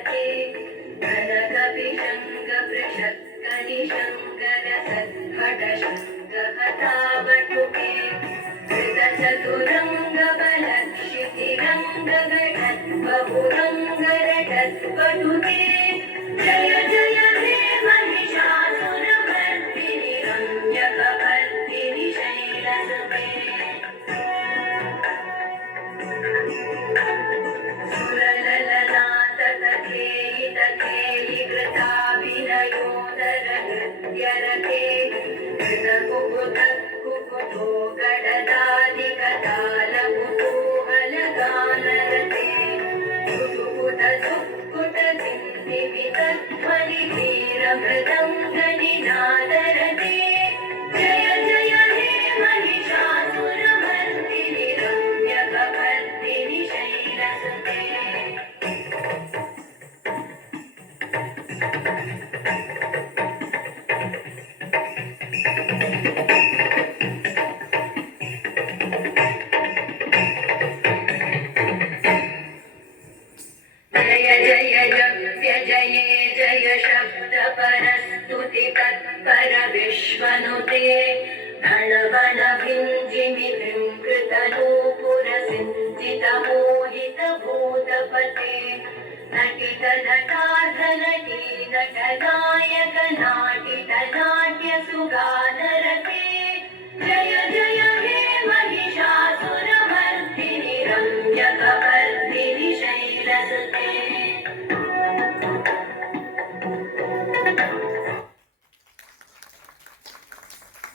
सखे घनकपिशङ्गपृषत्कनिशङ्करसद्भटशङ्कहतावटुके कृतचतुरङ्गबलक्षितिरङ्गघटद्बहुरङ्गरटद्वटुके जय जय हे महिषासुरमर्दिनि रम्यकपर्दिनि शैलसुते सुरललनाथकथेयि कृताभिनयोदरनृत्यरते कृतकुकुतकुकुतो गडदादिकतालकुतूहलगानरते कुटुकुटसुक्कुटसिन्धिवितध्वनिधीरमृदङ्गनिनादरते जय जय हे महिषासुरमर्दिनि रम्यकपर्दिनि शैलसुते जय जय जप्यजये जय शब्दपरस्तुति तत्पर विश्वनुते धनवनभिञ्जिमिहृङ्कृतनूपुरसिञ्चितमोहितभूतपते नटितनटार्धनटी नटनायक नाटितनाट्यसुगा